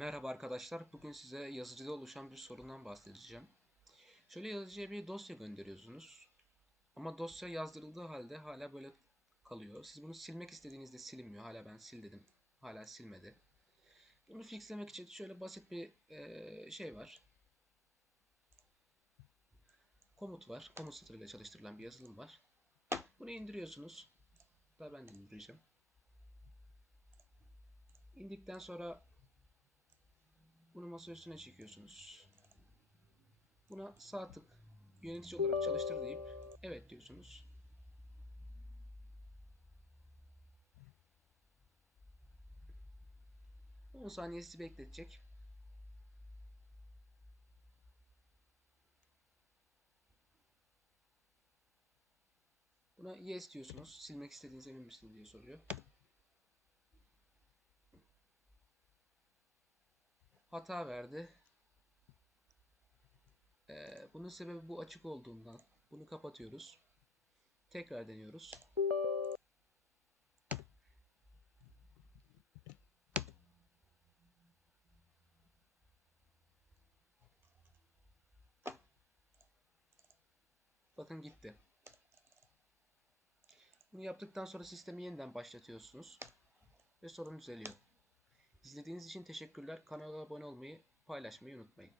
Merhaba arkadaşlar. Bugün size yazıcıda oluşan bir sorundan bahsedeceğim. Şöyle yazıcıya bir dosya gönderiyorsunuz. Ama dosya yazdırıldığı halde hala böyle kalıyor. Siz bunu silmek istediğinizde silinmiyor. Hala ben sil dedim. Hala silmedi. Bunu fixlemek için şöyle basit bir eee, şey var. Komut var. Komut satırıyla çalıştırılan bir yazılım var. Bunu indiriyorsunuz. Daha ben de indireceğim. İndikten sonra bunu masa üstüne çekiyorsunuz. Buna sağ tık yönetici olarak çalıştır deyip evet diyorsunuz. On saniye sizi bekletecek. Buna yes diyorsunuz. Silmek istediğiniz emin misin diye soruyor. Hata verdi. Ee, bunun sebebi bu açık olduğundan. Bunu kapatıyoruz. Tekrar deniyoruz. Bakın gitti. Bunu yaptıktan sonra sistemi yeniden başlatıyorsunuz. Ve sorun düzeliyor. İzlediğiniz için teşekkürler. Kanala abone olmayı, paylaşmayı unutmayın.